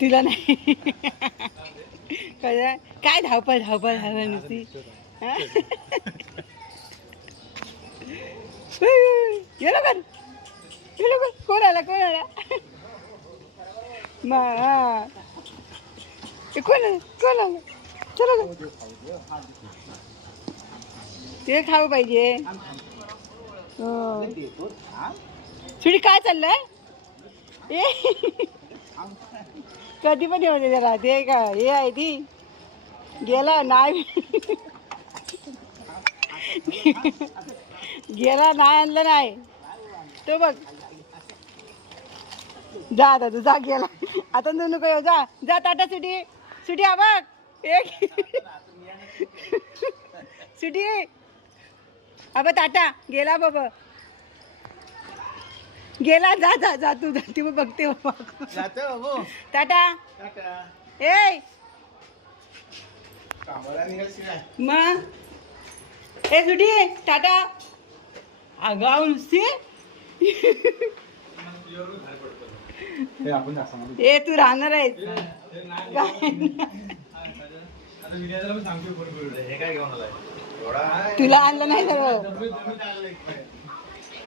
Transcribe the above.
तुला नाही? काय धावपळ धावपळ धावपळ नुसती? हा? गेलो कर गेलो कर कोण आला कोण आला? मा कोण आला? कोण आला? चला. ते खावं पाहिजे. हो. सुडी काय चाललंय? ए. कधी पण येऊ दे जरा. ते का हे आहे ती. गेला नाही. गेला नाही आणलं नाही. तो बघ. जा आता तू. जा गेला. आता तू नको येऊ. जा. जा टाटा सुटी. सुटी हा बघ. एक. सुटी. अबा टाटा. गेला बाबा. गेला जा जा जा तू जा ती मग बघते बाबा. जातो टाटा. टाटा. ए. मग? ए सुटी टाटा. हे जास्त ए तू राहणार आहेस. तुला आणलं नाही सर्व